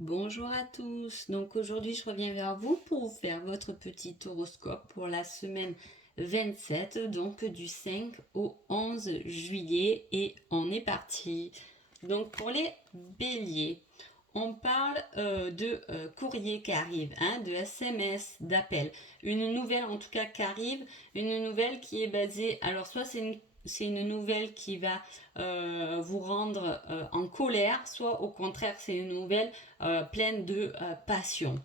Bonjour à tous, donc aujourd'hui je reviens vers vous pour vous faire votre petit horoscope pour la semaine 27, donc du 5 au 11 juillet et on est parti. Donc pour les béliers, on parle de courrier qui arrive, de SMS, d'appel. Une nouvelle en tout cas qui arrive, une nouvelle qui est basée, alors soit c'est une nouvelle qui va vous rendre en colère, soit au contraire c'est une nouvelle pleine de passion.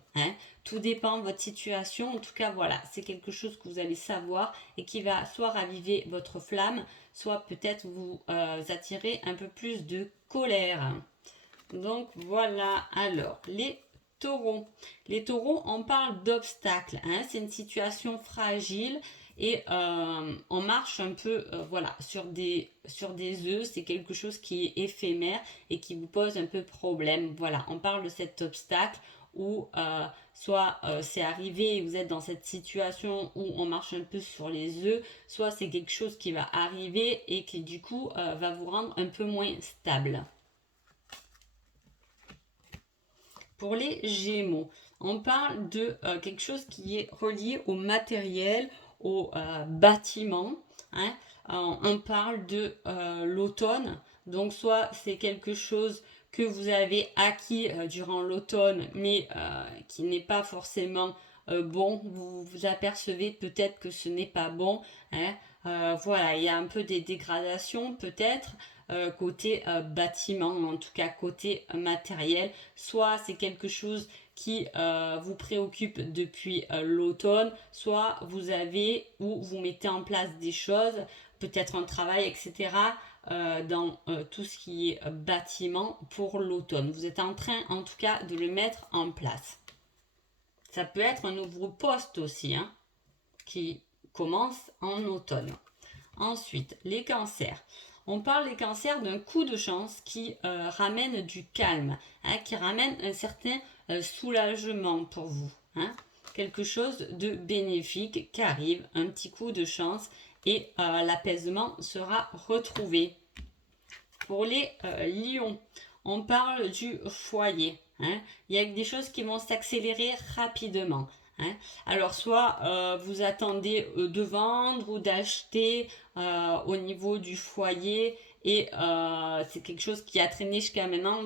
Tout dépend de votre situation. En tout cas, voilà, c'est quelque chose que vous allez savoir et qui va soit raviver votre flamme, soit peut-être vous attirer un peu plus de colère. Donc voilà, alors les taureaux. Les taureaux, on parle d'obstacles. C'est une situation fragile et on marche un peu voilà, sur des œufs. C'est quelque chose qui est éphémère et qui vous pose un peu problème. Voilà, on parle de cet obstacle où soit c'est arrivé et vous êtes dans cette situation où on marche un peu sur les œufs, soit c'est quelque chose qui va arriver et qui du coup va vous rendre un peu moins stable. Pour les Gémeaux, on parle de quelque chose qui est relié au matériel, au bâtiment. On parle de l'automne. Donc soit c'est quelque chose que vous avez acquis durant l'automne, mais qui n'est pas forcément bon. Vous vous apercevez peut-être que ce n'est pas bon. Voilà, il y a un peu des dégradations peut-être côté bâtiment, en tout cas côté matériel. Soit c'est quelque chose qui vous préoccupe depuis l'automne, soit vous avez ou vous mettez en place des choses, peut-être un travail, etc. Dans tout ce qui est bâtiment pour l'automne. Vous êtes en train, en tout cas, de le mettre en place. Ça peut être un nouveau poste aussi, qui commence en automne. Ensuite, les cancers. On parle des cancers d'un coup de chance qui ramène du calme, qui ramène un certain soulagement pour vous. Quelque chose de bénéfique qui arrive, un petit coup de chance et l'apaisement sera retrouvé. Pour les lions, on parle du foyer. Il y a des choses qui vont s'accélérer rapidement. Alors soit vous attendez de vendre ou d'acheter au niveau du foyer et c'est quelque chose qui a traîné jusqu'à maintenant,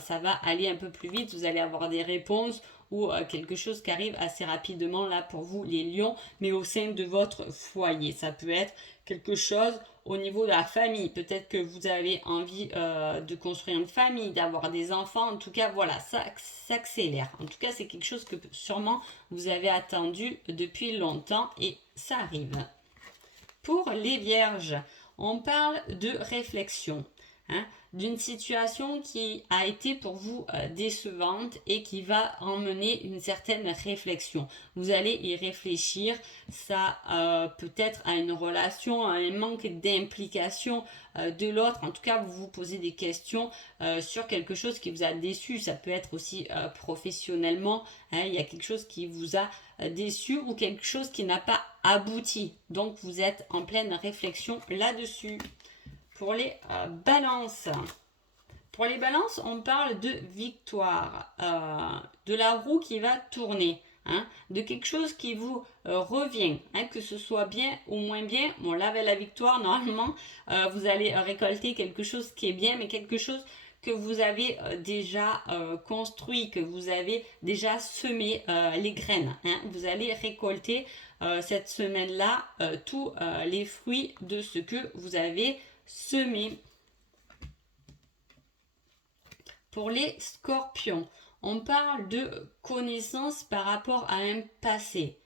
ça va aller un peu plus vite, vous allez avoir des réponses ou quelque chose qui arrive assez rapidement là pour vous les lions, mais au sein de votre foyer. Ça peut être quelque chose au niveau de la famille. Peut-être que vous avez envie de construire une famille, d'avoir des enfants. En tout cas, voilà, ça s'accélère. En tout cas, c'est quelque chose que sûrement vous avez attendu depuis longtemps et ça arrive. Pour les vierges, on parle de réflexion. D'une situation qui a été pour vous décevante et qui va emmener une certaine réflexion. Vous allez y réfléchir, ça peut-être à une relation, à un manque d'implication de l'autre. En tout cas, vous vous posez des questions sur quelque chose qui vous a déçu. Ça peut être aussi professionnellement. Il y a quelque chose qui vous a déçu ou quelque chose qui n'a pas abouti. Donc, vous êtes en pleine réflexion là-dessus. Pour les balances. Pour les balances, on parle de victoire, de la roue qui va tourner, de quelque chose qui vous revient, que ce soit bien ou moins bien. Bon, là, avec la victoire, normalement, vous allez récolter quelque chose qui est bien, mais quelque chose que vous avez déjà construit, que vous avez déjà semé les graines. Vous allez récolter cette semaine-là tous les fruits de ce que vous avez semé. Pour les scorpions, on parle de connaissance par rapport à un passé.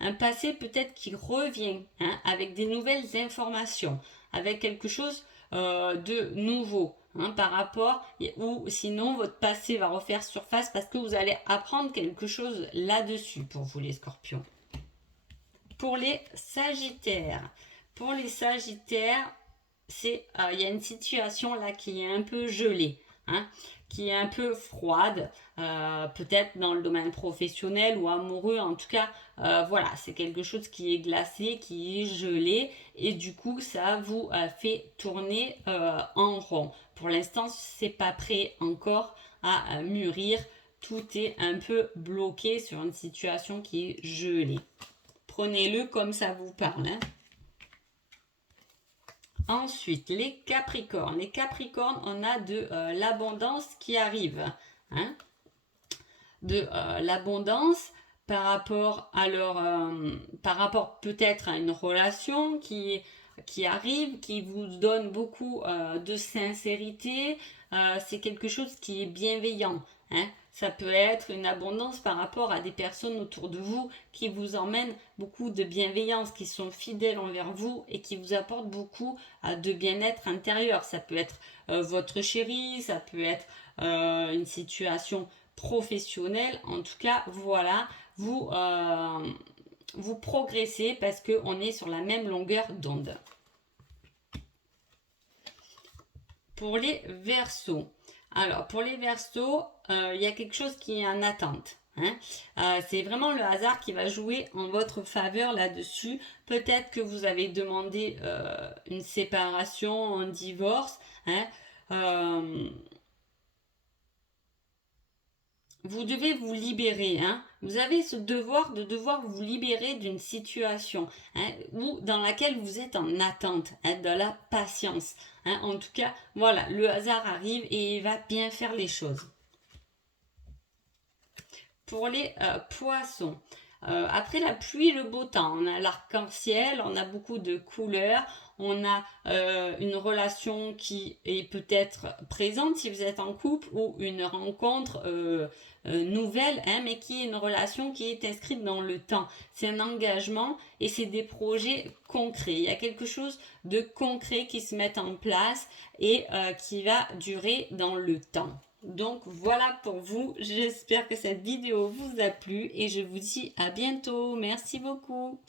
Un passé peut-être qui revient avec des nouvelles informations, avec quelque chose de nouveau par rapport, ou sinon votre passé va refaire surface parce que vous allez apprendre quelque chose là-dessus pour vous les scorpions. Pour les sagittaires, il y a une situation là qui est un peu gelée, qui est un peu froide, peut-être dans le domaine professionnel ou amoureux. En tout cas, voilà, c'est quelque chose qui est glacé, qui est gelé, et du coup, ça vous fait tourner en rond. Pour l'instant, c'est pas prêt encore à mûrir. Tout est un peu bloqué sur une situation qui est gelée. Prenez-le comme ça vous parle. Hein. Ensuite, les Capricornes. Les Capricornes, on a de l'abondance qui arrive. Hein. De l'abondance par rapport à par rapport peut-être à une relation qui arrive, qui vous donne beaucoup de sincérité. C'est quelque chose qui est bienveillant. Hein. Ça peut être une abondance par rapport à des personnes autour de vous qui vous emmènent beaucoup de bienveillance, qui sont fidèles envers vous et qui vous apportent beaucoup de bien-être intérieur. Ça peut être votre chéri, ça peut être une situation professionnelle. En tout cas, voilà, vous progressez parce qu'on est sur la même longueur d'onde. Pour les Verseaux. Alors, pour les Verseaux, il y a quelque chose qui est en attente. Hein. C'est vraiment le hasard qui va jouer en votre faveur là-dessus. Peut-être que vous avez demandé une séparation, un divorce. Hein. Vous devez vous libérer. Hein. Vous avez ce devoir de devoir vous libérer d'une situation ou dans laquelle vous êtes en attente, de la patience. Hein. En tout cas, voilà, le hasard arrive et il va bien faire les choses. Pour les poissons. Après la pluie, le beau temps, on a l'arc-en-ciel, on a beaucoup de couleurs, on a une relation qui est peut-être présente si vous êtes en couple ou une rencontre nouvelle, mais qui est une relation qui est inscrite dans le temps. C'est un engagement et c'est des projets concrets. Il y a quelque chose de concret qui se met en place et qui va durer dans le temps. Donc voilà pour vous, j'espère que cette vidéo vous a plu et je vous dis à bientôt. Merci beaucoup.